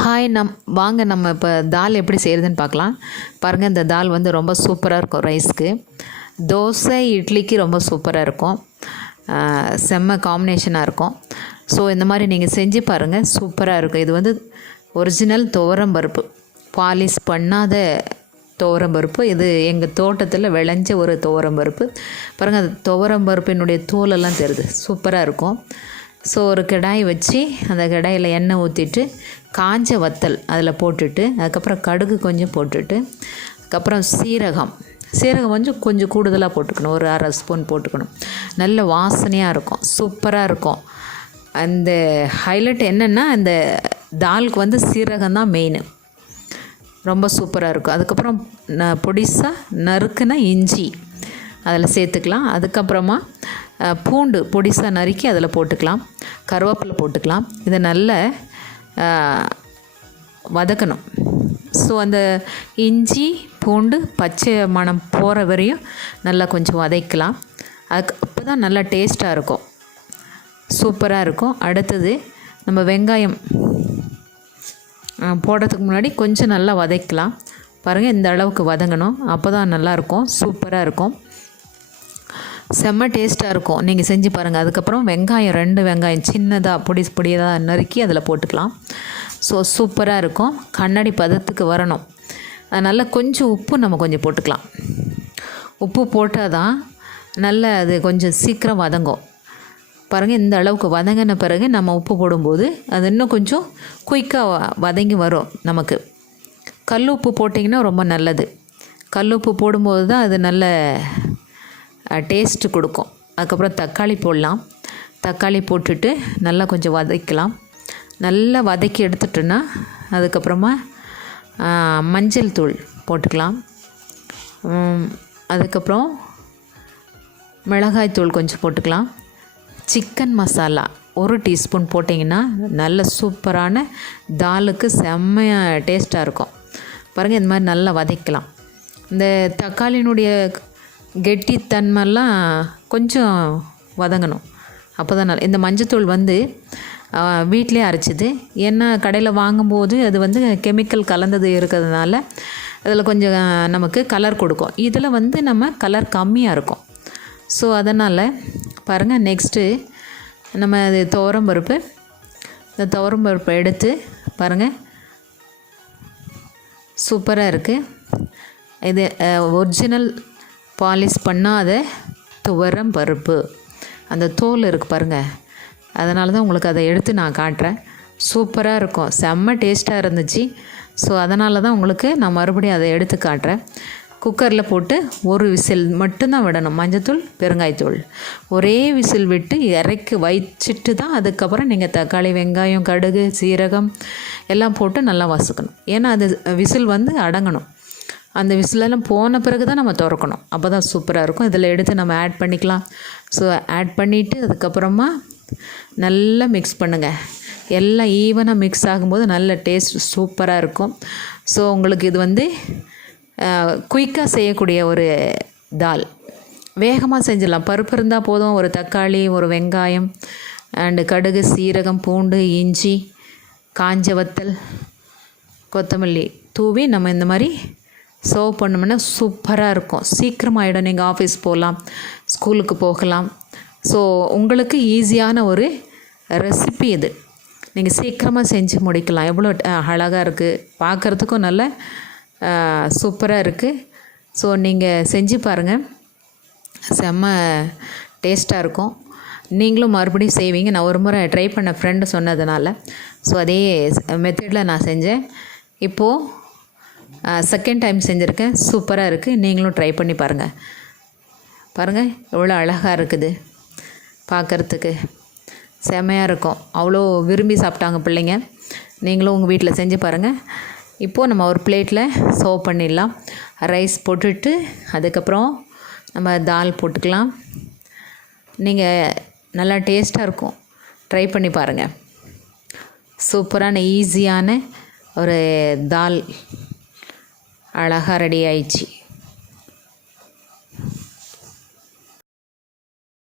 Hi வாங்க நம்ம இப்போ தால் எப்படி செய்கிறதுன்னு பார்க்கலாம். பாருங்கள், இந்த தால் வந்து ரொம்ப சூப்பராக இருக்கும். ரைஸ்க்கு, தோசை, இட்லிக்கு ரொம்ப சூப்பராக இருக்கும். செம்ம காம்பினேஷனாக இருக்கும். ஸோ இந்த மாதிரி நீங்கள் செஞ்சு பாருங்கள், சூப்பராக இருக்கும். இது வந்து ஒரிஜினல் துவரம்பருப்பு, பாலிஷ் பண்ணாத துவரம்பருப்பு. இது எங்கள் தோட்டத்தில் விளைஞ்ச ஒரு துவரம்பருப்பு. பாருங்கள், அது துவரம்பருப்பினுடைய தோலெல்லாம் தெரியுது, சூப்பராக இருக்கும். ஸோ ஒரு கடாய் வச்சு அந்த கடாயில் எண்ணெய் ஊற்றிட்டு காஞ்ச வத்தல் அதில் போட்டுட்டு, அதுக்கப்புறம் கடுகு கொஞ்சம் போட்டுட்டு, அதுக்கப்புறம் சீரகம் கொஞ்சம் கூடுதலாக போட்டுக்கணும். ஒரு அரை ஸ்பூன் போட்டுக்கணும். நல்ல வாசனையாக இருக்கும், சூப்பராக இருக்கும். அந்த ஹைலைட் என்னென்னா, அந்த தாலுக்கு வந்து சீரகம் தான் மெயின். ரொம்ப சூப்பராக இருக்கும். அதுக்கப்புறம் பொடிசாக நறுக்குன இஞ்சி அதில் சேர்த்துக்கலாம். அதுக்கப்புறமா பூண்டு பொடிசாக நறுக்கி அதில் போட்டுக்கலாம். கருவேப்பிலை போட்டுக்கலாம். இதை நல்லா வதக்கணும். ஸோ அந்த இஞ்சி பூண்டு பச்சை மணம் போகிற வரையும் நல்லா கொஞ்சம் வதக்கலாம். அப்போ தான் நல்லா டேஸ்ட்டாக இருக்கும், சூப்பராக இருக்கும். அடுத்தது நம்ம வெங்காயம் போடுறதுக்கு முன்னாடி கொஞ்சம் நல்லா வதக்கலாம். பாருங்கள், இந்த அளவுக்கு வதங்கணும். அப்போ தான் நல்லாயிருக்கும், சூப்பராக இருக்கும், செம்ம டேஸ்ட்டாக இருக்கும். நீங்கள் செஞ்சு பாருங்கள். அதுக்கப்புறம் வெங்காயம் 2 வெங்காயம் சின்னதாக பொடியாக நறுக்கி அதில் போட்டுக்கலாம். ஸோ சூப்பராக இருக்கும். கண்ணாடி பதத்துக்கு வரணும். அதனால் கொஞ்சம் உப்பு நம்ம கொஞ்சம் போட்டுக்கலாம். உப்பு போட்டால் தான் நல்லா அது கொஞ்சம் சீக்கிரம் வதங்கும். பாருங்கள், இந்த அளவுக்கு வதங்கின பிறகு நம்ம உப்பு போடும்போது அது இன்னும் கொஞ்சம் குயிக்காக வதங்கி வரும். நமக்கு கல் உப்பு போட்டிங்கன்னா ரொம்ப நல்லது. கல் உப்பு போடும்போது தான் அது நல்ல டேஸ்ட்டு கொடுக்கும். அதுக்கப்புறம் தக்காளி போடலாம். தக்காளி போட்டுட்டு நல்லா கொஞ்சம் வதக்கலாம். நல்லா வதக்கி எடுத்துட்டோன்னா அதுக்கப்புறமா மஞ்சள் தூள் போட்டுக்கலாம். அதுக்கப்புறம் மிளகாய் தூள் கொஞ்சம் போட்டுக்கலாம். சிக்கன் மசாலா 1 டீஸ்பூன் போட்டிங்கன்னா நல்ல சூப்பரான தாலுக்கு செம்மையாக டேஸ்ட்டாக இருக்கும். பாருங்கள், இந்த மாதிரி நல்லா வதக்கலாம். இந்த தக்காளியினுடைய கெட்டித்தன்மைலாம் கொஞ்சம் வதங்கணும். அப்போ தான் நல்லா. இந்த மஞ்சத்தூள் வந்து வீட்டிலே அரைச்சிது. ஏன்னா கடையில் வாங்கும்போது அது வந்து கெமிக்கல் கலந்தது இருக்கிறதுனால அதில் கொஞ்சம் நமக்கு கலர் கொடுக்கும். இதில் வந்து நம்ம கலர் கம்மியாக இருக்கும். ஸோ அதனால் பாருங்கள், நெக்ஸ்ட்டு நம்ம அது துவரம்பருப்பு, இந்த துவரம்பருப்பை எடுத்து பாருங்கள், சூப்பராக இருக்குது. இது ஒரிஜினல் பாலிஷ் பண்ணாத துவரம்பருப்பு. அந்த தோல் இருக்குது பாருங்கள், அதனால தான் உங்களுக்கு அதை எடுத்து நான் காட்டுறேன். சூப்பராக இருக்கும், செம்ம டேஸ்ட்டாக இருந்துச்சு. ஸோ அதனால தான் உங்களுக்கு நான் மறுபடியும் அதை எடுத்து காட்டுறேன். குக்கரில் போட்டு 1 விசில் மட்டும்தான் விடணும். மஞ்சத்தூள், பெருங்காயத்தூள் ஒரே விசில் விட்டு இறக்கி வச்சிட்டு தான் அதுக்கப்புறம் நீங்கள் தக்காளி, வெங்காயம், கடுகு, சீரகம் எல்லாம் போட்டு நல்லா வசுக்கணும். ஏன்னா அது விசில் வந்து அடங்கணும். அந்த விசிலெல்லாம் போன பிறகு தான் நம்ம திறக்கணும். அப்போ தான் சூப்பராக இருக்கும். இதில் எடுத்து நம்ம ஆட் பண்ணிக்கலாம். ஸோ ஆட் பண்ணிவிட்டு அதுக்கப்புறமா நல்லா மிக்ஸ் பண்ணுங்கள். எல்லாம் ஈவனாக மிக்ஸ் ஆகும்போது நல்ல டேஸ்ட் சூப்பராக இருக்கும். ஸோ உங்களுக்கு இது வந்து குயிக்காக செய்யக்கூடிய ஒரு தால். வேகமாக செஞ்சிடலாம். பருப்பு இருந்தால் போதும். ஒரு தக்காளி, ஒரு வெங்காயம் அண்டு கடுகு, சீரகம், பூண்டு, இஞ்சி, காஞ்ச வத்தல், கொத்தமல்லி தூவி நம்ம இந்த மாதிரி சர்வ் பண்ணோம்னா சூப்பராக இருக்கும். சீக்கிரமாகிடும். நீங்கள் ஆஃபீஸ் போகலாம், ஸ்கூலுக்கு போகலாம். ஸோ உங்களுக்கு ஈஸியான ஒரு ரெசிபி இது. நீங்கள் சீக்கிரமாக செஞ்சு முடிக்கலாம். எவ்வளோ அழகாக இருக்குது, பார்க்குறதுக்கும் நல்ல சூப்பராக இருக்குது. ஸோ நீங்கள் செஞ்சு பாருங்கள், செம்ம டேஸ்ட்டாக இருக்கும். நீங்களும் மறுபடியும் செய்வீங்க. நான் ஒரு முறை ட்ரை பண்ண ஃப்ரெண்டு சொன்னதுனால ஸோ அதே மெத்தடில் நான் செஞ்சேன். இப்போது செகண்ட் டைம் செஞ்சுருக்கேன். சூப்பராக இருக்குது. நீங்களும் ட்ரை பண்ணி பாருங்கள். பாருங்கள், எவ்வளோ அழகாக இருக்குது, பார்க்குறதுக்கு செம்மையாக இருக்கும். அவ்வளோ விரும்பி சாப்பிட்டாங்க பிள்ளைங்க. நீங்களும் உங்கள் வீட்டில் செஞ்சு பாருங்கள். இப்போது நம்ம ஒரு பிளேட்டில் சர்வ் பண்ணிடலாம். ரைஸ் போட்டுட்டு அதுக்கப்புறம் நம்ம தால் போட்டுக்கலாம். நீங்கள் நல்லா டேஸ்ட்டாக இருக்கும், ட்ரை பண்ணி பாருங்கள். சூப்பரான ஈஸியான ஒரு தால் அழகாக ரெடி ஆயிடுச்சு.